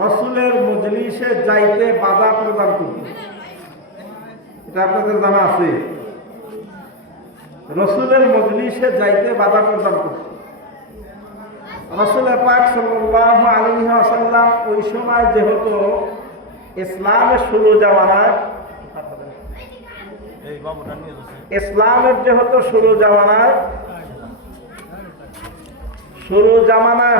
রাসূলের মজলিসে যাইতে বাধা প্রদান করত। এটা আপনাদের জানা আছে? রাসূলের মজলিসে যাইতে বাধা প্রদান করত। রাসূল পাক সাল্লাল্লাহু আলাইহি ওয়াসাল্লাম ওই সময় যেহেতু ইসলামের শুরু জামানায় শুরু জামানায়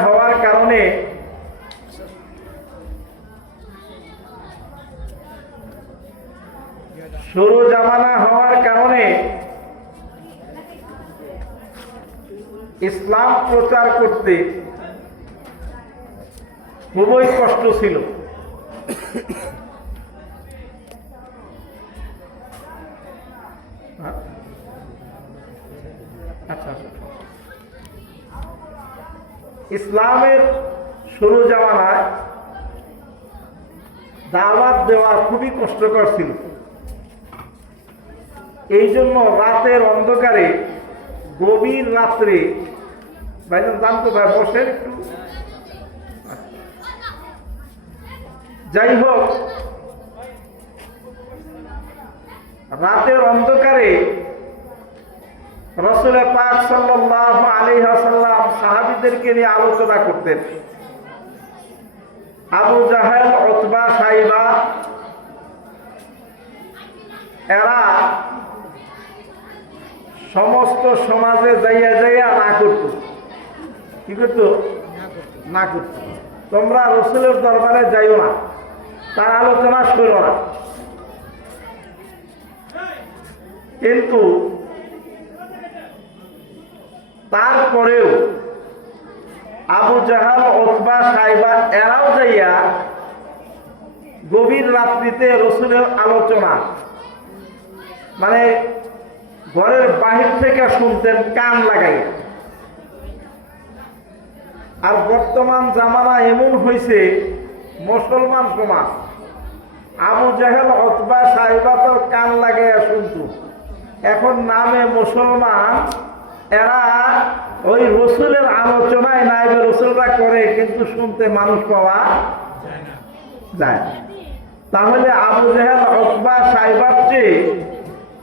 হওয়ার কারণে ইসলাম প্রচার করতে খুবই কষ্ট ছিল। ইসলামের শুরু জামানায় দাওয়াত দেওয়া খুবই কষ্টকর ছিল। এই জন্য রাতের অন্ধকারে, গভীর রাত্রে, ভাইজান জানতো ভাই বসেন একটু, যাই হোক, রাতের অন্ধকারে রাসূল পাক সাল্লাল্লাহু আলাইহি ওয়াসাল্লাম সাহাবীদেরকে নিয়ে আলোচনা করতেন। আবু জাহেল, উতবা, সাইবা এরা সমস্ত সমাজে যাইয়া যাইয়া না করত। কি করত? না করত। তোমরা রাসূলের দরবারে যাইও না, তার আলোচনা শোনো না। কিন্তু তারপরেও আবু জাহেল, উতবা, সাইবা এরাও যাইয়া গভীর রাত্রিতে রাসূলের আলোচনা, মানে ঘরের বাহির থেকে শুনতেন কান লাগাইয়া। আর বর্তমান জামানা এমন হয়েছে, মুসলমান সমাজ, আবু জাহেল, উতবা, সাইবা তো কান লাগাইয়া শুনত, এখন নামে মুসলমান, এরা ওই রাসূলের আলোচনায় নাইবে রাসূলরা করে, কিন্তু শুনতে মানুষ পাওয়া যায়। তাহলে আবু জাহেল, উতবা, সাইবার চেয়ে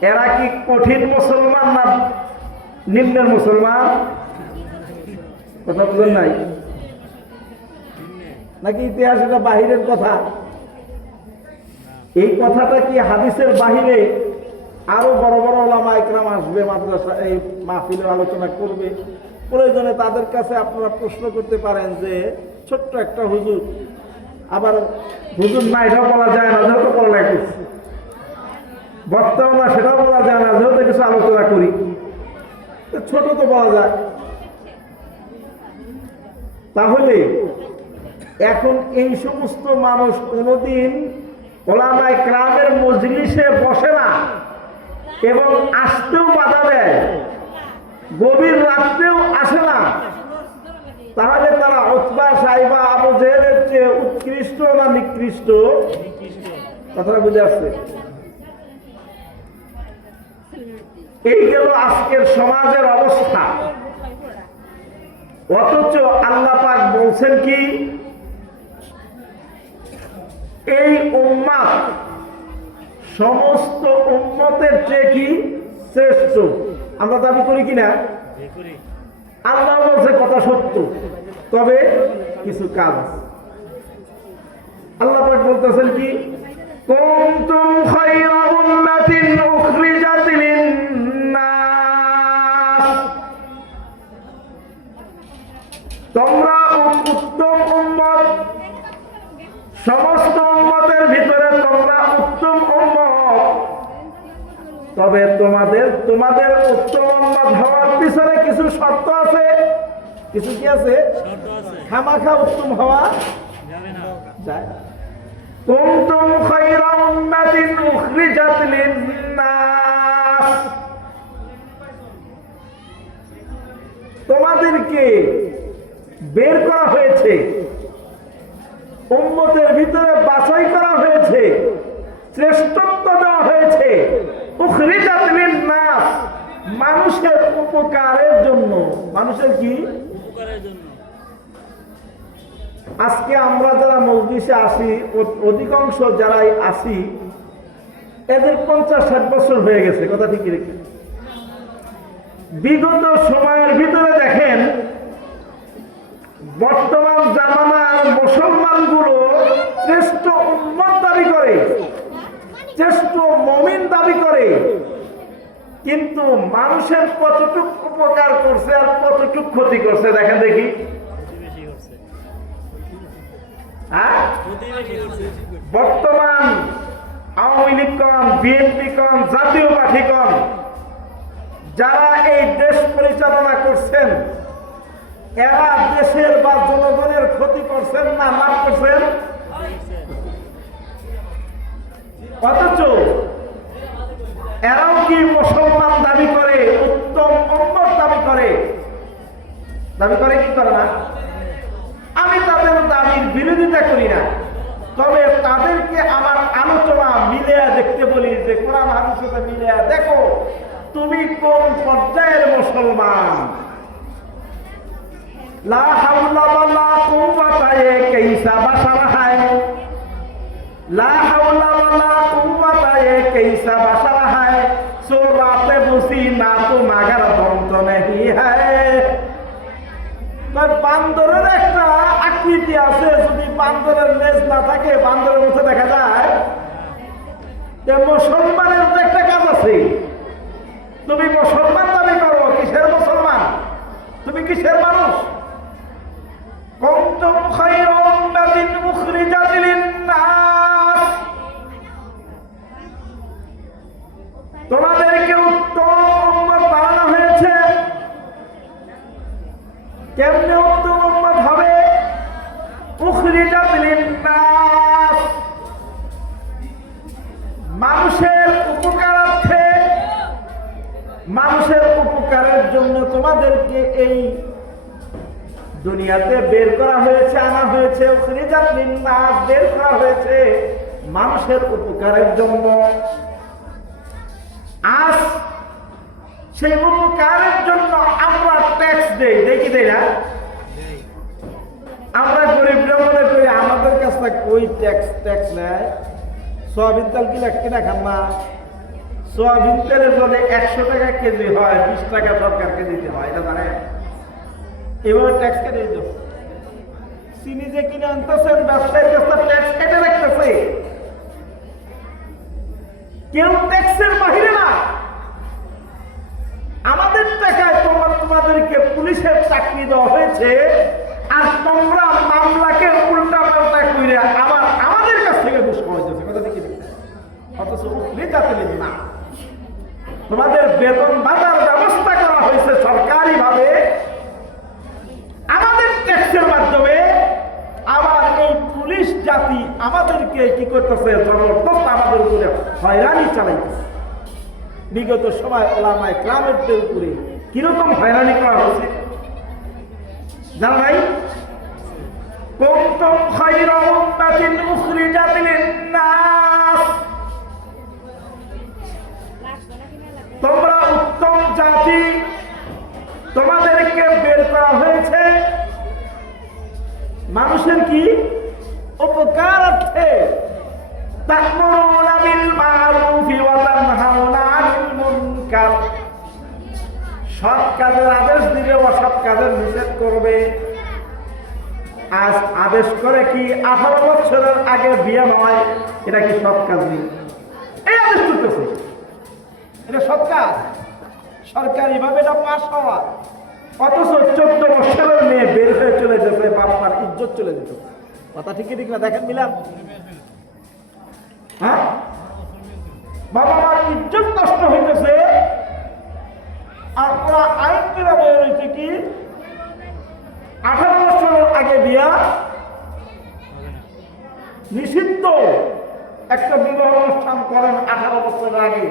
এরা কি কঠিন মুসলমান না নিম্নের মুসলমান? কথা বলেন নাই নাকি ইতিহাস এটা বাহিরের কথা? এই কথাটা কি হাদিসের বাহিরে? আরো বড় বড় ওলামা ইকরাম আসবে মাদ্রাসা, এই মাহফিলে আলোচনা করবে। প্রয়োজনে তাদের কাছে আপনারা প্রশ্ন করতে পারেন যে ছোট্ট একটা হুজুর, আবার হুজুর না এটাও বলা যায় না যেহেতু পড়ালেখা করছি, বক্তাও না সেটাও বলা যায় না যেহেতু কিছু আলোচনা করি, ছোট তো বলা যায়। তাহলে এখন এই সমস্ত মানুষ কোনোদিন ওলামা ইকরামের মজলিসে বসে না এবং আসতেও বাধা দেয়, গভীর রাত্রেও আসে না, তাহলে তারা উতবা, সাইবা, আবু জাহেলের চেয়ে উৎকৃষ্ট না নিকৃষ্ট? কথাটা বুঝে আসছে? এই গেল আজকের সমাজের অবস্থা। অথচ আল্লাহ পাক বলছেন কি, এই উম্মাহ সমস্ত উম্মতের চেয়ে কি শ্রেষ্ঠ? আমরা দাবি করি কিনা? আল্লাহ বলছে কথা সত্য, তবে কিছু কাজ আছে। আল্লাহ পাক বলতেছেন কি, কুনতুম খায়রা উম্মাতিন উখরিজাত লিন-নাস, তোমরা উত্তম উম্মত, সমস্ত উম্মতের ভিতরে তোমরা উত্তম উম্মত। তবে তোমাদের উত্তম উম্মত হওয়ার পিছনে কিছু শর্ত আছে। কিছু কি আছে? খামাখা উত্তম হওয়া যায় না। কুনতুম খায়রা উম্মাতিন উখরিজাত লিন-নাস, তোমাদেরকে বের করা হয়েছে, উম্মতের ভিতরে বাছাই করা হয়েছে, শ্রেষ্ঠত্ব দেওয়া হয়েছে, উখরিজাত লিন-নাস, মানুষের উপকারের জন্য। মানুষের কি? আজকে আমরা যারা মজলিসে আসি, অধিকাংশ যারাই আসি, এদের 50-60 বছর হয়ে গেছে, কথা ঠিক রেখে। বিগত সময়ের ভিতরে দেখেন, বর্তমান জামানার মুসলমানগুলো শ্রেষ্ঠ উম্মত দাবি করে, শ্রেষ্ঠ মুমিন দাবি করে, কিন্তু মানুষের কতটুকু উপকার করছে আর কতটুকু ক্ষতি করছে দেখেন দেখি। বর্তমান আওয়ামী লীগ কন, বিএনপি কন, জাতীয় পার্টি কন, যারা এই দেশ পরিচালনা করছেন, এরা দেশের বা জনগণের ক্ষতি করছেন না লাভ করছেন? অথচ এরাও কি মুসলমান দাবি করে, উত্তম উম্মত দাবি করে? দাবি করে কি করে না? আমি তাদের দাবির বিরোধিতা করি না, তবে তাদেরকে আমার আলোচনা মিলিয়ে দেখতে বলি যে কোরআন হাদিসের সাথে মিলিয়ে দেখো তুমি কোন পর্যায়ের মুসলমান। লা হাওলা ওয়ালা কুওয়াতা কাইসা বাশারা হায়, লা হাওলা ওয়ালা কুওয়াতা কাইসা বাশারা হায়, সো রাতে বসি না তো মাগার বন্ত নেহি হায়। বান্দরের একটা আকৃতি আছে, যদি বান্দরের লেজ না থাকে বান্দরের মধ্যে দেখা যায়। মুসলমানের একটা কাজ আছে, তুমি মুসলমান দাবি করো, কিসের মুসলমান? তুমি কিসের মানুষ? কুনতুম খায়রা উম্মাতিন উখরিজাত লিন-নাস, তোমাদেরকে উত্তম উম্মত বানানো হয়েছে। কেমনে উত্তম উম্মত হবে? উখরিজাত লিন-নাস, মানুষের উপকারার্থে, মানুষের উপকারের জন্য তোমাদেরকে এই দুনিয়াতে বের করা হয়েছে, আনা হয়েছে। উখরিজাত লিন-নাস, বের করা হয়েছে মানুষের উপকারের জন্য। আজ সেই উপকারের জন্য আমরা ট্যাক্স দেই, দেখি দেই না? আমরা গরিবরা মনে করি আমাদের কাছ থেকে ওই ট্যাক্স নেয়। সোয়াবিন তেল কিনা খান না, সোয়াবিন তেলের যদি 100 টাকা কেজি হয়, 20 টাকা সরকারকে দিতে হয়, এটা জানেন? এভাবে ট্যাক্স কেটে দিত। চিনি যে কিনে আনতেছেন, ব্যবসায়ীর কাছে ট্যাক্স কেটে রাখতেছে। কেউ ট্যাক্সের বাহিরে না। আমাদের টাকায় তোমাদেরকে পুলিশের চাকরি দেওয়া হয়েছে, আর তোমরা মামলাকে উল্টা পাল্টা করে আবার আমাদের কাছ থেকে ঘুষ খাওয়াইতেছে, কথা দেখি। অথচ না, তোমাদের বেতন ভাতার ব্যবস্থা করা হয়েছে সরকারি ভাবে, আমাদের ট্যাক্সের মাধ্যমে। আবার এই পুলিশ জাতি আমাদেরকে কি করতেছে? জবরদস্ত আমাদের উপরে হয়রানি চালাইতেছে। বিগত সময় ওলামায়ে কেরামদের উপরে কিরকম হয়রানি করা হয়েছে জানা নাই? কুনতুম খায়রা উম্মাতিন উখরিজাত লিন-নাস, তোমরা উত্তম জাতি, তোমাদেরকে বের করা হয়েছে মানুষের কি উপকারার্থে। তা'মুরুনা বিল মা'রুফি ওয়া তানহাউনা আনিল মুনকার, সৎ কাজের আদেশ দিবে, অসৎ কাজের নিষেধ করবে। আজ আদেশ করে কি 18 বছরের আগে বিয়ে নয়, এটা কি সৎ কাজ নেই? এই আদেশ করতেছে, এটা সৎ কাজ? সরকারি ভাবে এটা পাস হওয়া। অথচ 14 বছরের মেয়ে বের হয়ে চলে যেতে, বাপমার ইজ্জত চলে যেত। কথা ঠিকই ঠিক না? দেখেন মিলাম, হ্যাঁ, বাবা মার ইজ্জত নষ্ট হইতেছে। আর ওরা আইন করে বের হয়েছে কি 18 বছরের আগে বিয়া নিষিদ্ধ। একটা বিবাহ অনুষ্ঠান করেন 18 বছরের আগে,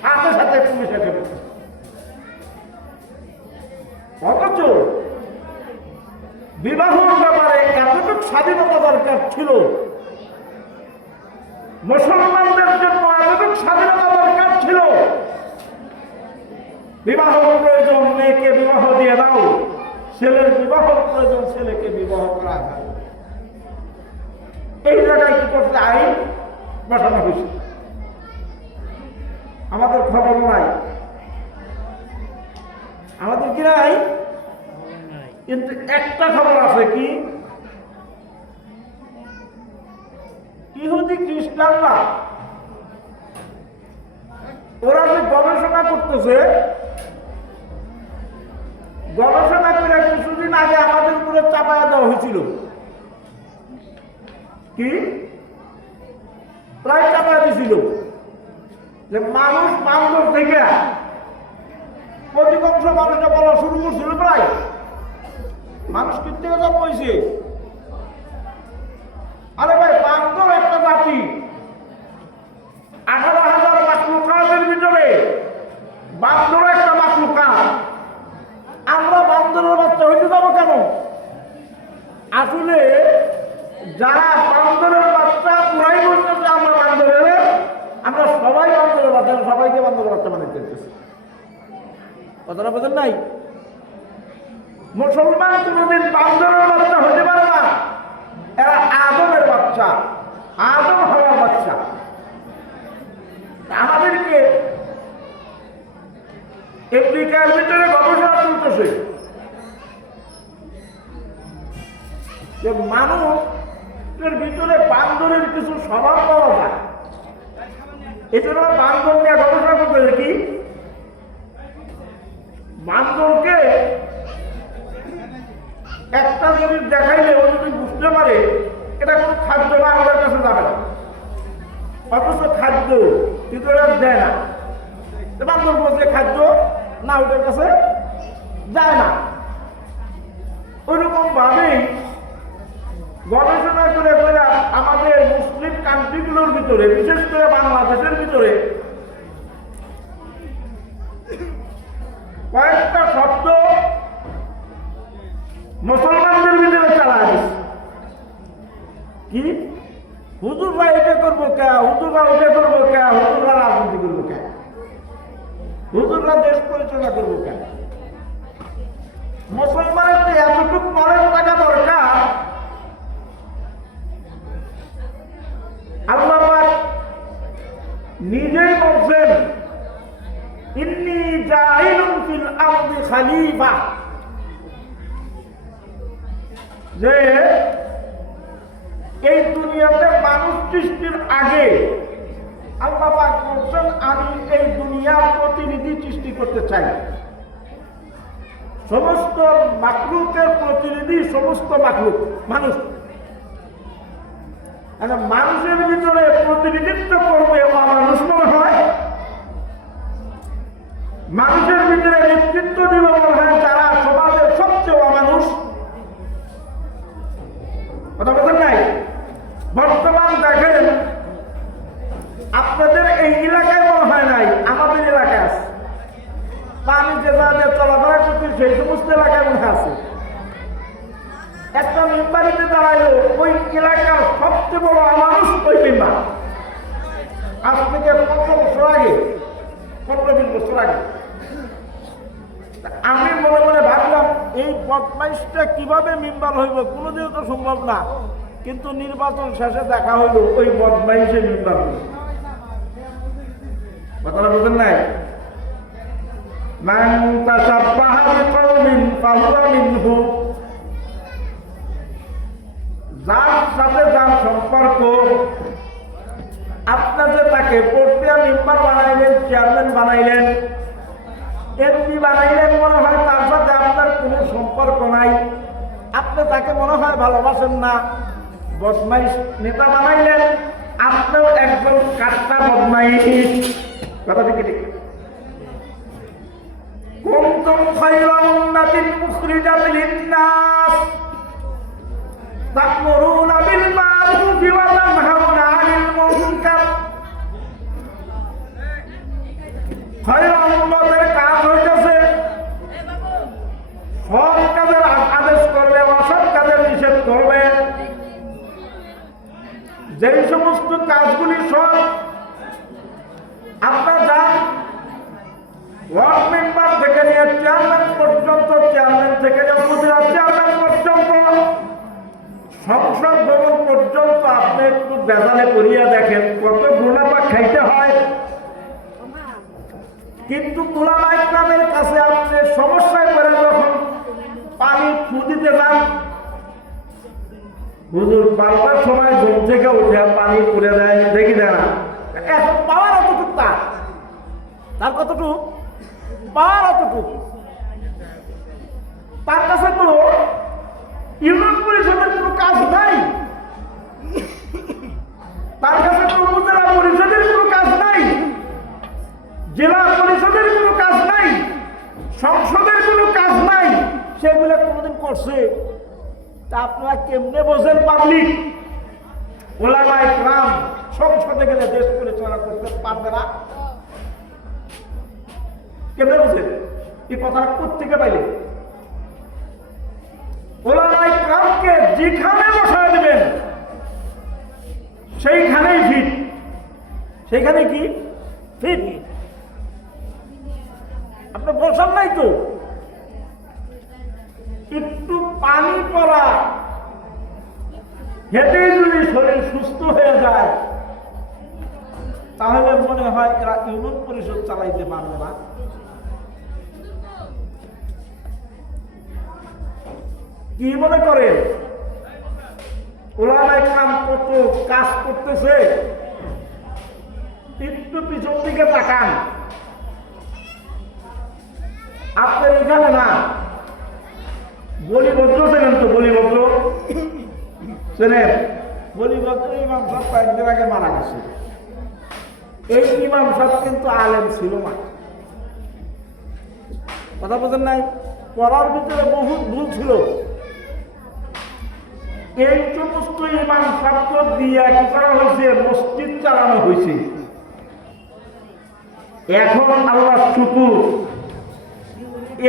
সাথে সাথে পুলিশ এসে পড়ে। অথচ বিবাহের ব্যাপারে এতটুকু স্বাধীনতা দরকার ছিল, মুসলমানদের জন্য এতটুকু স্বাধীনতা দরকার ছিল। বিবাহ প্রয়োজন, মেয়েকে বিবাহ দিয়ে দাও। ছেলের বিবাহ প্রয়োজন, ছেলেকে বিবাহ করা হয়। এই জায়গায় কি করছে, আইন বসানো হয়েছে। আমাদের খবর নাই, আমাদের কি নাই, কিন্তু একটা খবর আছে, কি ইহুদি খ্রিস্টানরা ওরা যে গবেষণা করতেছে, গবেষণা করে কিছুদিন আগে আমাদের উপরে চাপায়া দেওয়া হয়েছিল, কি প্রায় চাপায়া দিয়েছিল যে মানুষ বান্দর থেকে অধিকাংশ মানুষটা বলা শুরু করছিল, প্রায় মানুষ কিন্তু জন্ম হয়েছে। আরে ভাই, বান্দর একটা জাতি, 18,000 মাখলুকাতের ভিতরে বান্দর একটা মাখলুকাত। আমরা বান্দরের বাচ্চা হইতে যাবো কেন? আসলে যারা বান্দরের বাচ্চা পুরাই বলতেছে আমরা বান্দরের, আমরা সবাই বান্দরের বাচ্চা, সবাইকে বান্দরের বাচ্চা বানাইতে চাইতেছি। কথাটা বোঝেন নাই? মুসলমান কোনদিন বান্দরের বাচ্চা হতে পারে না, এরা আদমের বাচ্চা, আদম হওয়ার বাচ্চা। আমাদেরকে আমেরিকার ভিতরে গবেষণা চলতেছে যে মানুষের ভিতরে বান্দরের কিছু স্বভাব পাওয়া যায়। এই জন্য বান্দর নিয়ে গবেষণা করতেছে, কি বান্দরকে একটা জিনিস দেখাইলে ও যদি বুঝতে পারে এটা কোনো খাদ্য না, ওদের কাছে যাবে না, অথচ খাদ্য কিন্তু ওরা দেয় না। বান্দর বলছে খাদ্য না, ওদের কাছে যায় না। ওইরকম ভাবেই গবেষণা করে করে আমাদের মুসলিম কান্ট্রিগুলোর ভিতরে, বিশেষ করে বাংলাদেশের ভিতরে কয়েকটা শব্দ মুসলমানদের ভিতরে চালা দিচ্ছে। কি হুজুররা এটা করবো কে, হুজুররা ওটা করবো কে, হুজুররা রাজনীতি করবো কে, হুজুররা দেশ পরিচালনা করবো কেন? মুসলমানের যে এতটুকু নলেজ থাকা দরকার, আল্লাহ পাক নিজেই বলছেন ইন্নী জাইলুন ফিল আরদি খলিফা, যে এই দুনিয়াতে মানুষ সৃষ্টির আগে আল্লাহ পাক বলছেন আমি এই দুনিয়ার প্রতিনিধি সৃষ্টি করতে চাই। সমস্ত মাখলুকের প্রতিনিধি সমস্ত মাখলুক মানুষ, মানুষের ভিতরে প্রতিনিধিত্ব করবে অমানুষ মনে হয়, মানুষের ভিতরে নেতৃত্ব দিবে মনে হয় যারা সমাজের সবচেয়ে অমানুষ। কথা বলেন নাই? বর্তমান দেখেন আপনাদের এই এলাকায় মনে হয় নাই, আমাদের এলাকায় আছে, বা আমি যে জায়গায় চলাফেরা করছি সেই সমস্ত এলাকায় মনে আছে। একটা মেম্বারিতে দাঁড়াইলো ওই এলাকার সবচেয়ে বড় মানুষ ওই মেম্বার, আজ থেকে 15 বছর আগে, 15-20 বছর আগে। আমি মনে মনে ভাবলাম এই বদমাইশটা কিভাবে মেম্বার হইব, কোনোদিন তো সম্ভব না। কিন্তু নির্বাচন শেষে দেখা হইল ওই বদমাইশে মেম্বার হইল। কথাটা বুঝেন নাই? মান তাসাব্বাহা বিকওমিন ফাহুয়া মিনহু, যার সাথে যার সম্পর্ক, আপনার যে তাকে পড়তিয়া মেম্বার বানাইলেন, চেয়ারম্যান বানাইলেন, এমপি বানাইলেন, মনে হয় তার সাথে আপনার কোনো সম্পর্ক নাই, আপনি তাকে মনে হয় ভালোবাসেন না, বদমাইশ নেতা বানাইলেন, আপনিও একজন কাট্টা বদমাইশ। কথা ঠিক ঠিক। কুনতুম খায়রা উম্মাতিন উখরিজাত লিন-নাস তা'মুরুনা বিল মা'রুফি ওয়া তানহাউনা 'আনিল মুনকার। খায়রা উম্মতের কাজ হইতেছে সৎ কাজের আদেশ করবে, অসৎ কাজের নিষেধ করবে। যেই সমস্ত কাজগুলি সৎ, আপনার যান ওয়ার্ড মেম্বার থেকে নিয়ে চেয়ারম্যান পর্যন্ত, চেয়ারম্যান থেকে উপজেলা চেয়ারম্যান পর্যন্ত সংসদ ভবন পর্যন্ত আপনি একটু বেজালে পড়িয়া দেখেন কত গুনাপাক খাইতে হয়। কিন্তু উলামা ইকরামের কাছে আপনি সমস্যায় পড়ে যখন পানি ফু দিতে যান, হুজুর বারবার সময় ঘুম থেকে উঠে পানি পুড়ে দেয়, দেখি না এখন পাওয়ার অতটুকু, তার কতটুকু পাওয়ার অতটুকু, তার কাছে তো ইউনিয়ন পরিষদের কোনো কাজ নাই, তার কাছে তো উপজেলা পরিষদের কোনো কাজ নাই, জেলা পরিষদের কোনো কাজ নাই, সংসদের কোনো কাজ নাই, সেগুলো কোনোদিন করছে? তা আপনারা কেমনে বোঝেন পাবলিক? ওলামা ইকরাম সংসদে গেলে দেশ পরিচালনা করতে পারবে না? কেমনে বোঝেন? এই কথাটা কোত্থেকে পাইলে? ওলামা ইকরামকে যেখানে বসায় দেবেন সেইখানেই ফিট, সেইখানে কি ফিট। আপনি বসান নাই তো, একটু পানি পড়া হেঁটেই যদি শরীর সুস্থ হয়ে যায় তাহলে মনে হয় এরা ইউনিয়ন পরিষদ চালাইতে পারবে না। কি মনে করেন ওলামা ইকরাম কত কাজ করতেছে? একটু পিছন দিকে তাকান, আপনার এখানে না বলিভদ্র চেনেন তো? বলিভদ্র চেনেন? বলিভদ্র ইমাম সাহেব কয়েকদিন আগে মারা গেছে। এই ইমাম সাহেব কিন্তু আলেম ছিল না, কথা বোঝেন নাই? পড়ার ভিতরে বহুত ভুল ছিল। এই সমস্ত ইমাম সাহেব দিয়ে কি করা হয়েছে? মসজিদ চালানো হয়েছে। এখন আল্লাহ শুকুর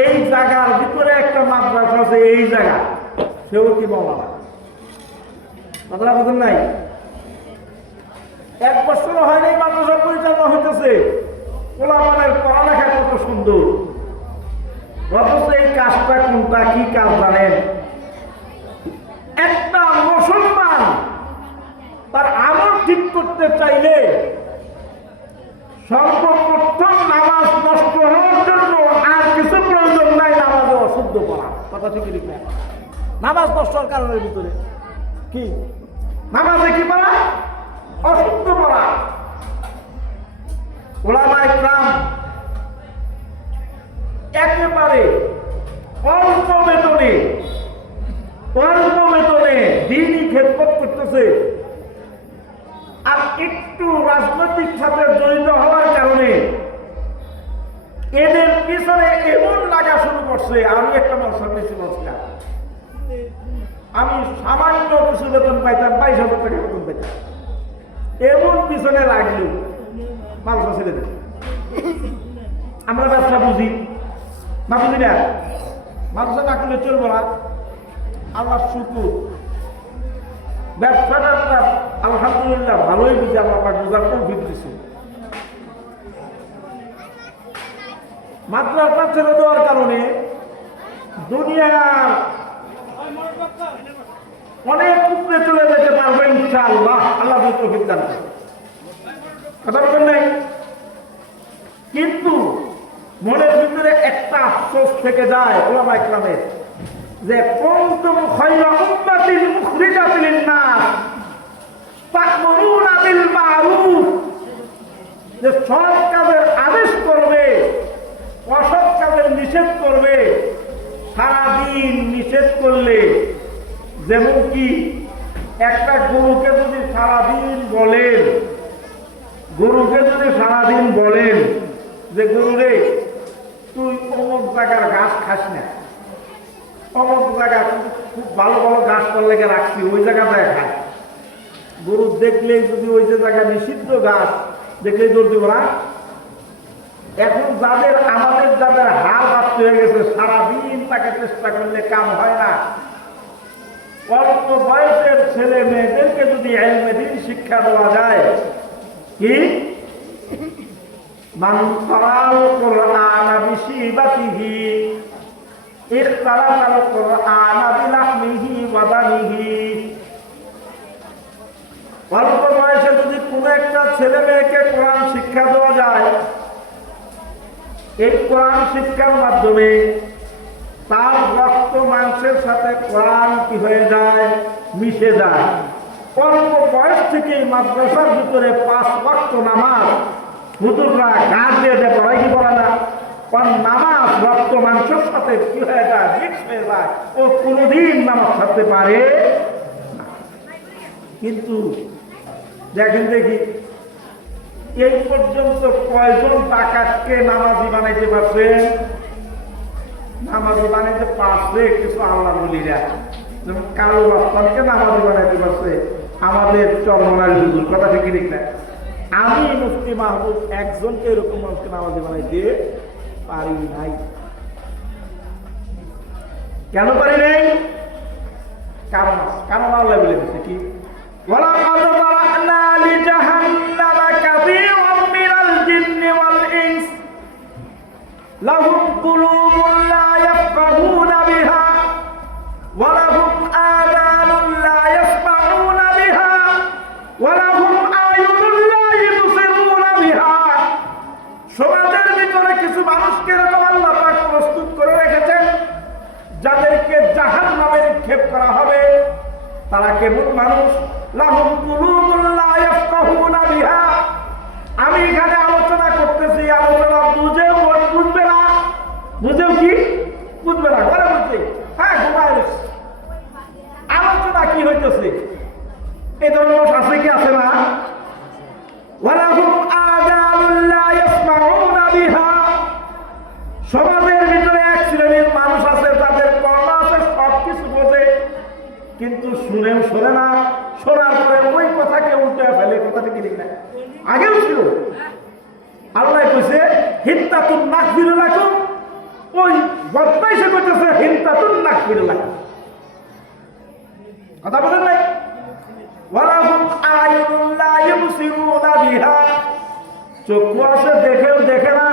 এই জায়গার ভিতরে একটা মাদ্রাসা আছে, এই জায়গা সেও কি বলা না, কথাটা বোঝেন নাই? 1 বছর হয়নি মাদ্রাসা পরিচালনা হইতেছে, ওলামাদের পড়ালেখা কত সুন্দর, অথচ এই কাজটা কোনটা, কি কাজ জানেন? একটা মুসলমান তার আমল ঠিক করতে চাইলে সর্বপ্রথম নামাজ নষ্ট হওয়ার জন্য আর কিছু প্রয়োজন নাই, নামাজে অশুদ্ধ করা। কথা ঠিক ঠিক না? নামাজ নষ্ট হওয়ার কারণের ভিতরে কি নামাজে কি করা? অশুদ্ধ করা। ওলামা ইকরাম একেবারে অল্প বেতনে দিনই খেদমত করতেছে, আর একটু রাজনৈতিক সাথে জড়িত হওয়ার কারণে এদের পিছনে এমন লাগা শুরু করছে। আমি একটা মশলা ছিলাম, আমি সামান্য কিছু বেতন পাইতাম, 22,000 টাকা বেতন পাইতাম, এমন পিছনে লাগলো মালসা ছেড়ে দেয়। আমরা ব্যবসা বুঝি না, বুঝি না? মালসা না করলে চলবো না। আল্লাহ শুকুর ব্যবসাটা আলহামদুলিল্লাহ ভালোই বুঝে আল্লাহ পাক বোঝার তৌফিক দিয়েছে। মাদ্রাসা ছেড়ে দেওয়ার কারণে দুনিয়ার অনেক উপরে চলে যেতে পারবে ইনশাআল্লাহ, আল্লাহ তৌফিক দান করেন। কথা বলেন নাই? কিন্তু মনের ভিতরে একটা আফসোস থেকে যায় ওলামা ইকরামের, যে কুনতুম খায়রা উম্মাতিন মুখরিজাতিন লিন-নাস তা'মুরুনা বিল মা'রুফ, যে সৎ কাজের আদেশ করবে, অসৎ কাজের নিষেধ করবে। সারাদিন নিষেধ করলে, যেমন কি একটা গরুকে যদি সারাদিন বলেন যে গরুরে তুই অমুক জায়গার ঘাস খাস না, অমুক জায়গা খুব ভালো ভালো ঘাস করলে রাখছি, ওই জায়গাটায় খায়। গরু দেখলেই যদি ওই যে জায়গা নিষিদ্ধ ঘাস দেখলেই দৌড় দিব না। এখন আমাদের যাদের হাল বাড়তে হয়ে গেছে, সারাদিন তাকে চেষ্টা করলে কাম হয় না। অল্প বয়সের ছেলে মেয়েদেরকে যদি ইলমে দ্বীন শিক্ষা দেওয়া যায়, কি মান ক্বারাআল কুরআনা বিশিবাতিহি ইখতারাতাল কুরআনা বিলাহমিহি ওয়া দামিহি ছেলে মেয়েকে কোরআন শিক্ষা দেওয়া যায়, এই কোরআন শিক্ষার মাধ্যমে তার রক্ত মাংসের সাথে কোরআন কি হয়ে যায়, মিশে যায়। অল্প বয়স থেকেই মাদ্রাসার ভিতরে 5 ওয়াক্ত নামাজ হুজুররা গাছ দিয়ে দেয়, পড়াই কি পড়া না, কারণ নামাজ রক্ত মাংসের সাথে কি হয়ে যায়, মিক্স হয়ে যায়, ও কোনোদিন নামাজ ছাড়তে পারে না। কিন্তু দেখেন দেখি এই পর্যন্ত কয়জন ডাকাতকে নামাজি বানাইতে পারছেন? নামাজি বানাইতে পারছে কিছু আল্লাহ বলিরা, যেমন কালো বাস্তানকে নামাজি বানাইতে পারছে আমাদের চরমনার হুজুর, কথা ঠিক ঠিক না? আমি মুফতি মাহবুব একজনকে এরকম মানুষকে নামাজি বানাইতে পারি নাই। কেন পারি নাই? কারণ কারণ আল্লাহ বলে দিচ্ছে কি, ওয়ালাকাদ যারা'না লিজাহান্নামা কাসীরাম মিনাল জিন্নি ওয়াল ইনস লাহুম কুলুবুন লা ইয়াফকাহুনা বিহা ওয়া লাহুম আযানুন লা ইয়াসমাউনা বিহা ওয়া লাহুম আ'য়ুনুন লা ইবসিরুনা বিহা। সমাজের ভিতরে কিছু মানুষকে আল্লাহ পাক প্রস্তুত করে রেখেছেন যাদেরকে জাহান্নামে নিক্ষেপ করা হবে। তারা কেমন মানুষ? লাহুম কুলুবুন লা ইয়াফকাহুনা বিহা। আমি এখানে আলোচনা করতেছি, আলোচনা বুঝেও বুঝবে না, বুঝেও কি বুঝবে না, ঘরে বুঝছে, হ্যাঁ ঘুমায় রয়েছে, আলোচনা কি হইতেছে, এই ধরনের মানুষ আছে কি আছে না? ওয়ালাহুম আযানুন লা ইয়াসমাউনা বিহা। সমাজের ভিতরে এক শ্রেণীর মানুষ আছে তাদের কর্ণ আছে, সব কিছু বোঝে কিন্তু শুনেও শোনে না, শোনার পরে ওই কথাকে উল্টে ফেলে, কথাটা কি ঠিক না? আগেও ছিল। আল্লাহ কইছে হিত্তাতুন নাকফিরুলাকুম, ওই বদমাইশে কইতেছে হিত্তাতুন নাকফিরুলাকুম, কথা বলেন নাই? ওয়ালাহুম আ'য়ুনুন লা ইবসিরুনা বিহা। চক্ষু আছে দেখেও দেখে না।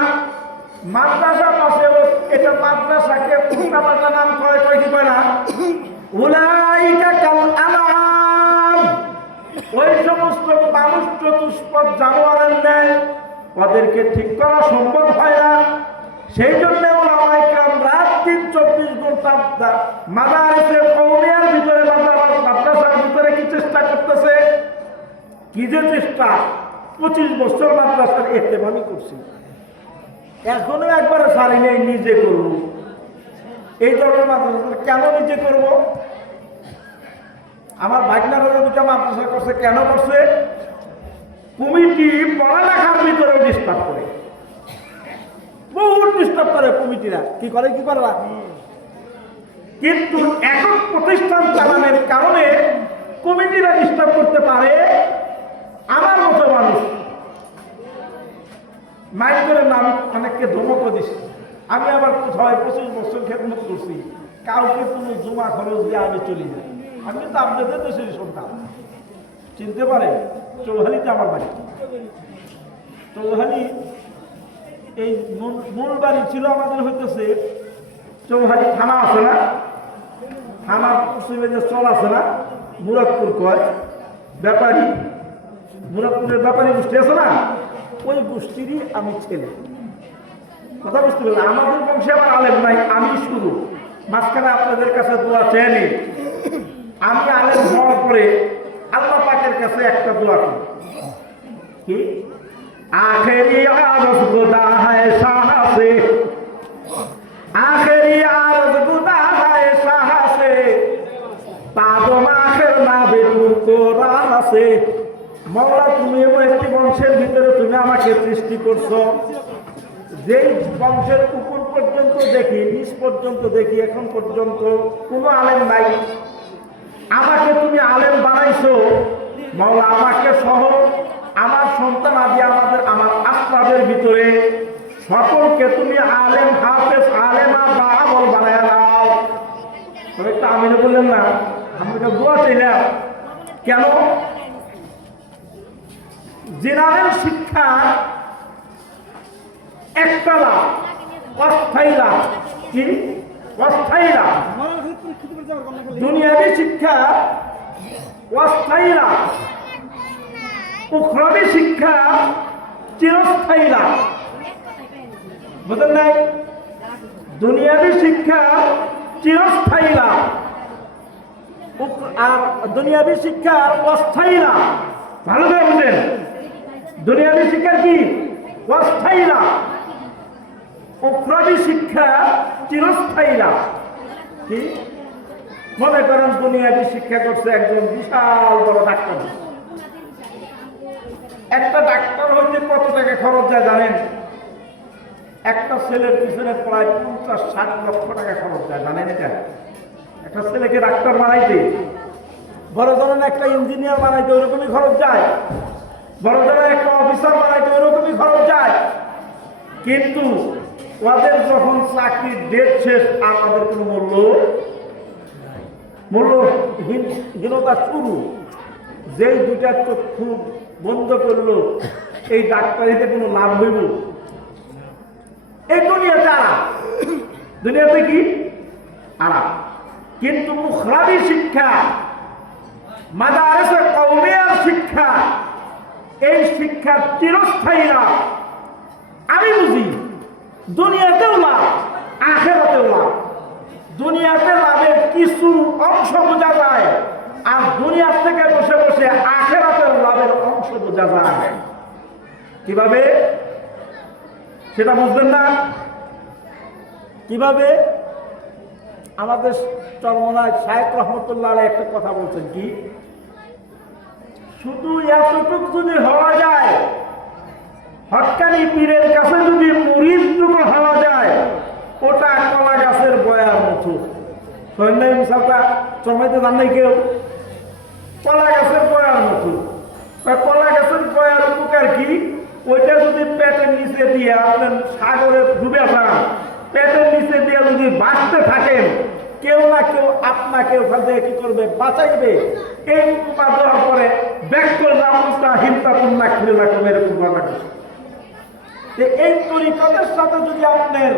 মাদ্রাসা পাশে এটা মাদ্রাসাকে উল্টাপাল্টা নাম কয়, কয় কি কয় না? উলাইকা কাল আনআম। ওই সমস্ত মানুষ চতুষ্পদ জানোয়ারের ন্যায়, ওদেরকে ঠিক করা সম্ভব হয় না। সেই জন্য ওলামায়ে কেরাম রাত দিন 24 ঘন্টা মাদারিসে কওমিয়ার ভিতরে, মাদ্রাসার ভিতরে কি চেষ্টা করতেছে? কি যে চেষ্টা! 25 বছর মাদ্রাসার ইহতেমামি করছি, এখনো একবারে সারি নেই, নিজে করব। এই ধরনের মাদ্রাসা কেন নিজে করব? আমার ভাগনারা দুটা মাদ্রাসা করছে, কেন করছে? কমিটি পড়ালেখার ভিতরে ডিস্টার্ব করে, বহুত ডিস্টার্ব করে কমিটিরা, কি করে কি করে না। কিন্তু একক প্রতিষ্ঠান চালানোর কারণে কমিটিরা ডিস্টার্ব করতে পারে। আমার মতো মানুষ মাইক করে নাম অনেককে ধমকও দিচ্ছে। আমি আবার কোথাও 25 বছর খেদমত করছি, কাউকে কোনো জমা খরচ দিয়ে আমি চলি যাই। আমি তো আপনাদের দেশের সন্তান, চিনতে পারে? চৌহালিতে আমার বাড়ি। চৌহালি এই মূল বাড়ি ছিল আমাদের হইতেছে চৌহালি থানা আছে না, থানার পশ্চিমে যে চল আছে না, মুরাদপুর কয় ব্যাপারী, মুরাদপুরের ব্যাপারী গোষ্ঠী আছে না, ওই গোষ্ঠীরই আমি ছেলে। কথা বুঝতে পারলাম? আমাদের বংশে আমার আলেম নাই, আমি শুরু। মাঝখানে আপনাদের কাছে দোয়া চেয়ে নিই। আমি আলেম হওয়ার পরে আল্লাহ পাকের কাছে একটা দোয়া করি, কি? আখেরি আরজ গুদা হায় সাহসে, আখেরি আরজ গুদা হায় সাহসে, তাদম আখের না বেতুর কোরআন আছে। মওলা, তুমি এমন একটি বংশের ভিতরে তুমি আমাকে সৃষ্টি করছো, যেই বংশের উপর পর্যন্ত দেখি, নিচ পর্যন্ত দেখি, এখন পর্যন্ত কোনো আলেম নাই। আমাকে তুমি আলেম বানাইছো মওলা, আমাকে সহ আমার সন্তান আদি আমার আস্তাদের ভিতরে সকলকে তুমি আলেম, হাফেজ, আলেমা বা আমল বানায় দাও। তবে একটা আমিনে বললেন না, আমি তো দোয়া চাইলাম। কেন? জেনারেল শিক্ষা একটা লাভ, অস্থায়ী লাভ। কি অস্থায়ী লাভ? দুনিয়াবী শিক্ষা অস্থায়ী লাভ। উখরাবী শিক্ষা চিরস্থায়ী লাভ, বুঝলেন নাই? দুনিয়াবী শিক্ষা চিরস্থায়ী লাভ, আর দুনিয়াবী শিক্ষা অস্থায়ী লাভ। ভালো করে বুঝলেন, দুনিয়াবী শিক্ষা কি? অস্থায়ী লাভ। উখরাবী শিক্ষা চিরস্থায়ী লাভ। কি মনে করেন দুনিয়াবী শিক্ষা করছে একজন বিশাল বড় ডাক্তার। একটা ডাক্তার হইতে কত টাকা খরচ যায় জানেন? একটা ছেলের পিছনে প্রায় 50-60 লক্ষ টাকা খরচ যায়, জানেন এটা? একটা ছেলেকে ডাক্তার বানাইতে, বড় ধরনের একটা ইঞ্জিনিয়ার বানাইতে ওইরকমই খরচ যায়, বড় ধরনের একটা অফিসার বানাইতে ওইরকমই খরচ যায়। কিন্তু ওদের যখন চাকরির ডেট শেষ, আর তাদের কোনো মূল্যহীনতা শুরু। যেই দুটা চক্ষু বন্ধ করলো, এই ডাক্তারিতে কোনো লাভ হইব? এই দুনিয়াতে আরাম, দুনিয়াতে কি আরাম। কিন্তু উখরাবী শিক্ষা, মাদারিসে কওমিয়ার শিক্ষা, এই শিক্ষা চিরস্থায়ী লাভ। আমি বুঝি দুনিয়াতেও লাভ, আখিরাতেও লাভ। দুনিয়াতে লাভের কিছু অংশ বোঝা যায়, আর দুনিয়ার থেকে বসে বসে আখিরাতের লাভের অংশ বোঝা যায়। কিভাবে সেটা বুঝবেন না? কিভাবে? আমাদের চরমনায় শায়েখ রহমতুল্লাহ আলাইহি একটা কথা বলছেন, কি শুধু এতটুকু যদি হওয়া যায়, হক্কানি পীরের কাছে যদি মুরিদটুকু হওয়া যায়, ওটা কলা গাছের বয়ার মতো। সৈন্য হিসাবটা জমাইতে জান নাই কেউ? কলা গাছের বয়ার মতো। কলা গাছের বয়ার উপকার কি? ওইটা যদি পেটের নিচে দিয়ে আপনার সাগরে ডুবে যান, পেটের নিচে দিয়ে যদি বাঁচতে থাকেন, কেউ না কেউ আপনাকে ওখান থেকে কি করবে? বাঁচাইবে। এই উপকার দেওয়ার পরে ব্যাকল রামটা হিমতাপুন্না খুলে রাখবে, এরকম ঘটনা। এই তরিকতের সাথে যদি আপনার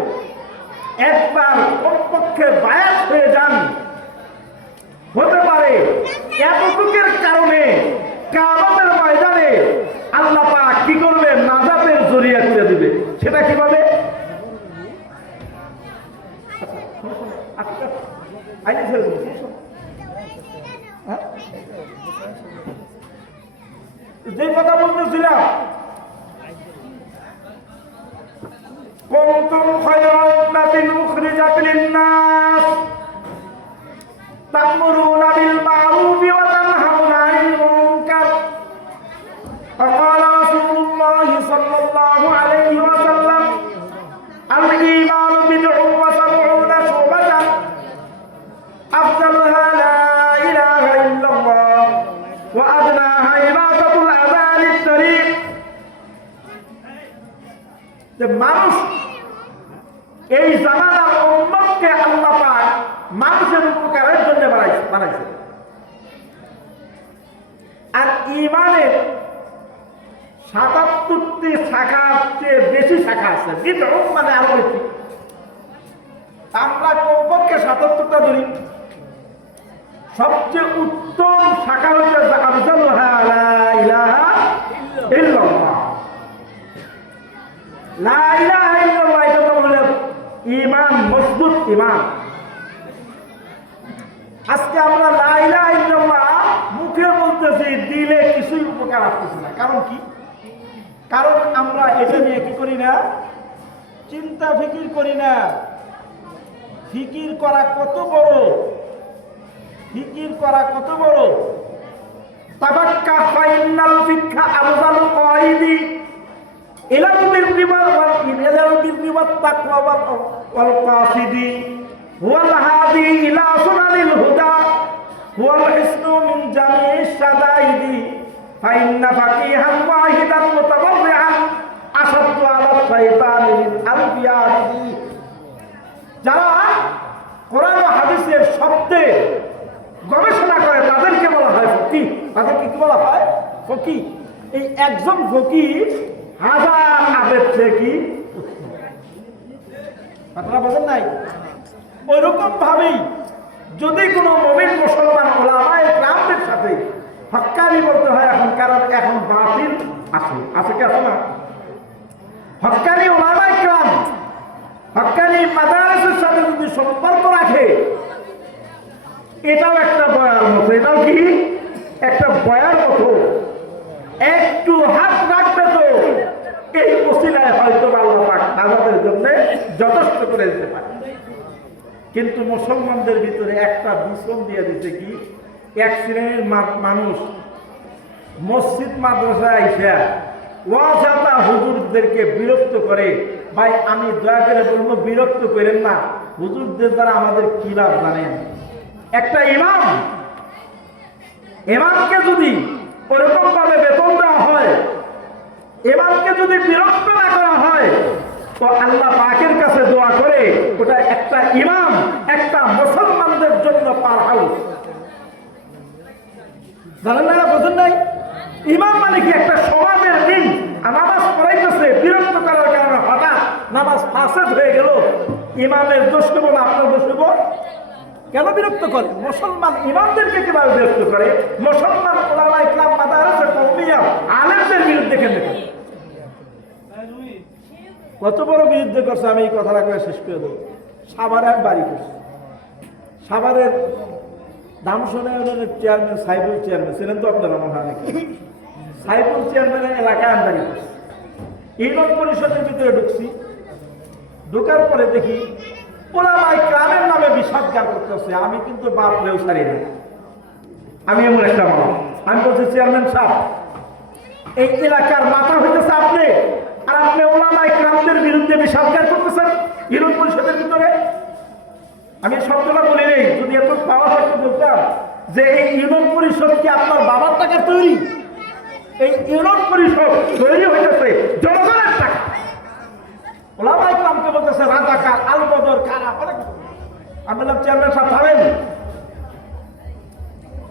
একবার কমপক্ষে বায়াত হয়ে যান, হতে পারে এতটুকের কারণে কিয়ামতের ময়দানে আল্লাহ পাক কি করবে? নাজাতের জরিয়া করে দিবে। সেটা কিভাবে? যে কথা বলতেছিলাম, কুনতুম খায়রা উম্মাতিন উখরিজাত লিন-নাস তা'মুরুনা বিল মা'রুফি ওয়া তানহাউনা আনিল মুনকার। فقال رسول الله صلى الله عليه وسلم الإيمان بضع وسبعون شعبة أفضلها لا إله إلا الله وأدناها إماطة الأذى عن الطريق। মানুষ এই জামানার উম্মতকে আল্লাহ পাক মানুষের উপকারের জন্য বানাইছে। আর ঈমানের ৭৭টি শাখার চেয়ে বেশি শাখা আছে, মানে আরো বেশি। আমরা কমপক্ষে ৭৭টা ধরি। সবচেয়ে উত্তম শাখা হচ্ছে লা ইলাহা ইল্লাল্লাহ। লা ইলাহা ইল্লাল্লাহ এটা হলো ঈমান, মজবুত ঈমান। আজকে আমরা লা ইলাহা ইল্লাল্লাহ মুখে বলতেছি, দিলে কিছুই উপকার আসতেছে না। কারণ কি? কারণ আমরা এটা নিয়ে কি করি না? চিন্তা ফিকির করি না। ফিকির করা কত বড়, ফিকির করা কত বড়। তাবাক্কা ফাইনাল ফিকহা আফজালু কায়দি ইলাল বিররি ওয়াত তাকওয়া ওয়াল কাসিদি হুয়াল হাদি ইলা সুনানিল হুদা হুয়াল হিসনু মিন জামিইশ শাদাইদি ফাইন্না ফাকিহান ওয়াহিদান মুতাওয়াররিআন আসাদু আলা শাইতানি মিন আলবিয়াদি। যারা কোরআন ও হাদিসের শব্দে গবেষণা করে তাদেরকে বলা হয় ফকিহ। তাদেরকে কি বলা হয়? ফকিহ। এই একজন ফকিহ হাজার আবেদ থেকে কি আপনারা বোঝেন নাই? ওইরকম ভাবেই যদি কোনো মুমিন মুসলমান ওলামায়ে কেরামদের সাথে হক্কানি বলতে হয়, এখন কারণ এখন বাতিল আছে, আছে কি আছে না? হক্কানি ওলামায়ে কেরাম হক্কানি মাদ্রাসার সাথে যদি সম্পর্ক রাখে, এটাও একটা বয়ার মতো, এটাও কি একটা বয়ার মতো, একটু হাত রাখবে তো এই ওসিলায় হয়তো আল্লাহ পাক নাজাতের জন্য যথেষ্ট করে দিতে পারে। কিন্তু মুসলমানদের ভিতরে একটা দূষণ দিয়ে দিতে কি, এক শ্রেণীর মানুষ মসজিদ মাদ্রাসায় আইসা ওয়াজাতা হুজুরদেরকে বিরক্ত করে। ভাই আমি দয়া করে বলবো, বিরক্ত করেন না, হুজুরদের দ্বারা আমাদের কি লাভ জানেন? একটা ইমামকে যদি ওরকম ভাবে বেতন দেওয়া হয়, ইমামকে যদি বিরক্ত না করা হয়, তো আল্লাহ পাকের কাছে দোয়া করে ওটা একটা ইমাম একটা মুসলমানদের জন্য পার হাউস। জানেন না, বোঝেন নাই? ইমাম মানে কি একটা সমাজের দিন নামাজ পড়াইতেছে, বিরক্ত করার কারণে হঠাৎ নামাজ ফাসেদ হয়ে গেল, ইমামের দোষ দেব না আপনার দোষ দেব? কেন বিরক্ত করে? মুসলমান ইমামদেরকে কিভাবে বিরক্ত করে? মুসলমান ওলামায়ে কেরাম মাদ্রাসা কওমিয়া আলেমদের বিরুদ্ধে কেন দেখেন কত বড় বিরুদ্ধে করছে। আমি এই কথাটা করে শেষ করে দেবো। সাভারে বাড়ি করছে, সাভারের দামসোনা ইউনিয়নের চেয়ারম্যান সাইফুল চেয়ারম্যান ছিলেন তো আপনারা মনে হয় নাকি? সাইফুল চেয়ারম্যানের এলাকায় আমি বাড়ি করছি। ইউনিয়ন পরিষদের ভিতরে ঢুকছি, ঢোকার পরে দেখি ওলামায়ে কেরামের নামে বিষাদগার করতেছে। আমি কিন্তু বাপ লেও ছাড়ি না, আমি এমন একটা মানুষ। আমি বলছি, চেয়ারম্যান সাহেব, এই এলাকার মাথা হইতেছে আপনি, আর আপনি ওলামায়ে কেরামদের বিরুদ্ধে বিষাদগার করতেছেন ইউনিয়ন পরিষদের ভিতরে। আমি শব্দটা বলি নেই, যদি এত পাওয়া থাকতে বলতাম যে এই ইউনিয়ন পরিষদ কি আপনার বাবার টাকা তৈরি? এই ইউনিয়ন পরিষদ তৈরি হইতেছে জনগণের টাকা। ওলামায়ে কেরামকে বলতেছে রাজাকার, আলবদর, কারা। আমি বললাম, চেয়ারম্যান সাহেব থামেন,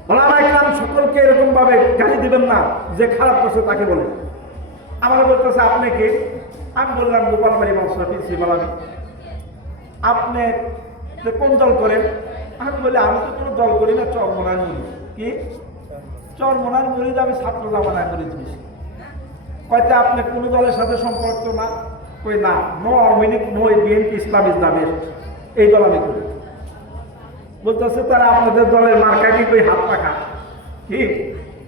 ওলামায়ে কেরাম সকলকে এরকম ভাবে গালি দিবেন না, যে খারাপ করছে তাকে বলেন। আমার বলতেছে আপনি কে? আমি বললাম গোপালবাড়ি মাদ্রাসা প্রিন্সিপাল। আপনি কোন দল করেন? আমি বলি আমি তো কোনো দল করি না, চরমোনার মুরিদ। কি চরমোনার মুরিদ? আমি ছাত্র জামানায় মুরিদ বেশি। হয়তো আপনি কোনো দলের সাথে সম্পর্ক না? কই না, no Awami League, no BNP, Islam is the best, এই দল আমি করি। বলতেছে তারা আপনাদের দলের মার্কাটি কই হাত পাখা। কি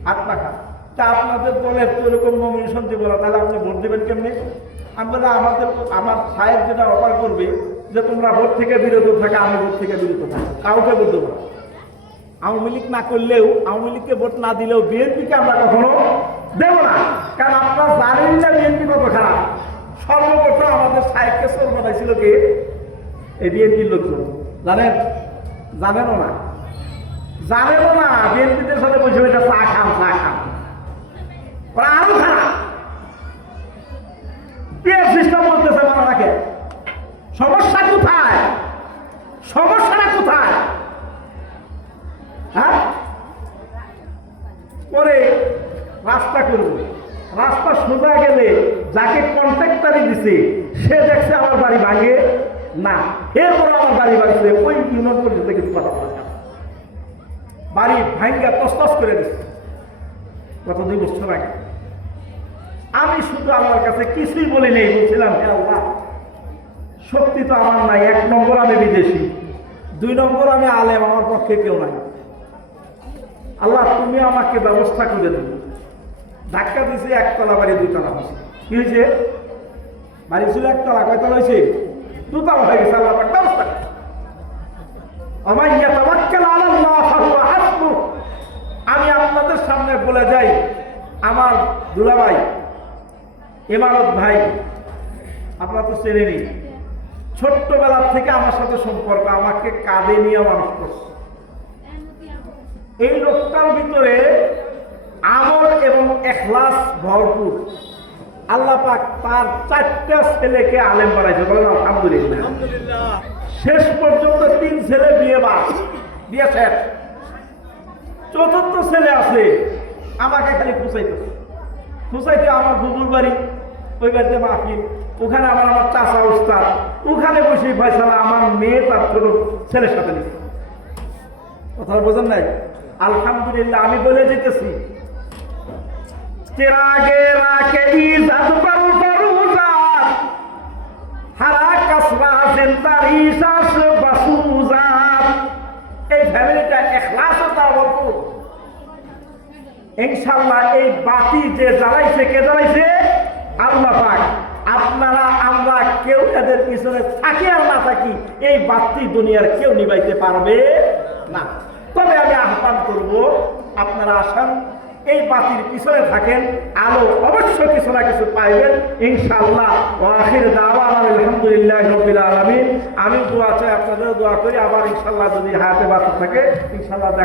হাত পাখা? তা আপনাদের দলের তো এরকম নমিনেশন দিব না, তাহলে আপনি ভোট দেবেন কেমনি? আমি বলি আমার সাহেব যেটা অফার করবে যে তোমরা ভোট থেকে বিরত থাকা, আমি ভোট থেকে বিরত থাকি, কাউকে ভোট দেবো না। আওয়ামী লীগ না করলেও, আওয়ামী লীগকে ভোট না দিলেও বিএনপিকে আমরা কখনো দেবো না। কারণ আপনারা জানেন না বিএনপি কত খারাপ। সর্বপ্রথম আমাদের সাহেবকে চোর বানাইছিল কে? এই বিএনপির লোকজন। জানেন? জানেনও না, জানেনও না। বিএনপিদের সাথে বলছে এটা চা খান, চা খান। ওরা আরো খারাপ। পিয়ার সিস্টেম বলতেছে মারা রাখে। সমস্যা কোথায়? সমস্যাটা কোথায়? হ্যাঁ, পরে রাস্তা করব, রাস্তা সোজা গেলে যাকে কন্ট্রাক্টারি দিছে সে দেখছে আমার বাড়ি ভাঙে না, এরপর আমার বাড়ি ভাঙছে ওই ইউনিয়ন পরিষদে কিছু কথা বাড়ি ভাঙ্গা তসতস করে দিচ্ছে। গত 2 বছর আগে আমি শুধু আল্লাহর কাছে কিছুই বলি নেই, বলছিলাম হে আল্লাহ, শক্তি তো আমার নাই। 1 নম্বর আমি বিদেশি, 2 নম্বর আমি আলেম, আমার পক্ষে কেউ নাই। আল্লাহ তুমি আমাকে ব্যবস্থা করে দেবে। ধাক্কা দিয়েছে, 1 তলা বাড়ি 2 তলা হয়েছে। কি হয়েছে? বাড়ি ছিল 1 তলা, কয় তলা হয়েছে? 2 তলা হয়ে গেছে। আল্লাহ পাক ব্যবস্থা। আমার ইয়াতাওয়াক্কাল আলাল্লাহ ফাহুয়া হাসবুহ। আমি আপনাদের সামনে বলে যাই, আমার দুলাভাই ইমারত ভাই, আপনারা তো চেনেনই, ছোট্টবেলার থেকে আমার সাথে সম্পর্ক, আমাকে কাঁধে নিয়ে মানুষ করছে। এই লোকটার ভিতরে আমল এবং ইখলাস ভরপুর। আল্লাহ পাক তার 4টা ছেলেকে আলেম বানাইছে, বলেন আলহামদুলিল্লাহ। শেষ পর্যন্ত 3 ছেলে বিয়ে শেষ। 4র্থ ছেলে আছে, আমাকে খালি খুঁচাইতে আমার বুবুর বাড়ি, ওই বাড়িতে মাহফিল, ওখানে আমার চাচা উস্তাদ, ওখানে বসে ফয়সালা আমার মেয়ে তার ছোট ছেলের সাথে নিচ্ছে। কথা বোঝেন নাই? আলহামদুলিল্লাহ। আমি বলে যেতেছি চিরাগে রাকে ইজাত পারু পারুজাত হারা কাসরা জিন্দারি শাস বাসুজাত। এই ফ্যামিলিটা ইখলাসও তার ভরপুর। ইনশাআল্লাহ এই বাতি যে জ্বালাইছে, কে জ্বালাইছে? আল্লাহ পাক। আপনারা আমরা কেউ এদের পিছনে থাকি আর না থাকি, এই বাতি দুনিয়ার কেউ নিভাইতে পারবে না। তবে আমি আহ্বান করব, আপনারা আসেন, এই বাতির পিছনে থাকেন, আলো অবশ্য কিছু না কিছু পাইবেন ইনশাআল্লাহ। ওয়া আখির দাওয়ানা আলহামদুলিল্লাহি রাব্বিল আলামিন। আমি দোয়া চাই, আপনাদেরও দোয়া করি। আবার ইনশাআল্লাহ যদি হায়াতে বাঁচতে থাকে ইনশাআল্লাহ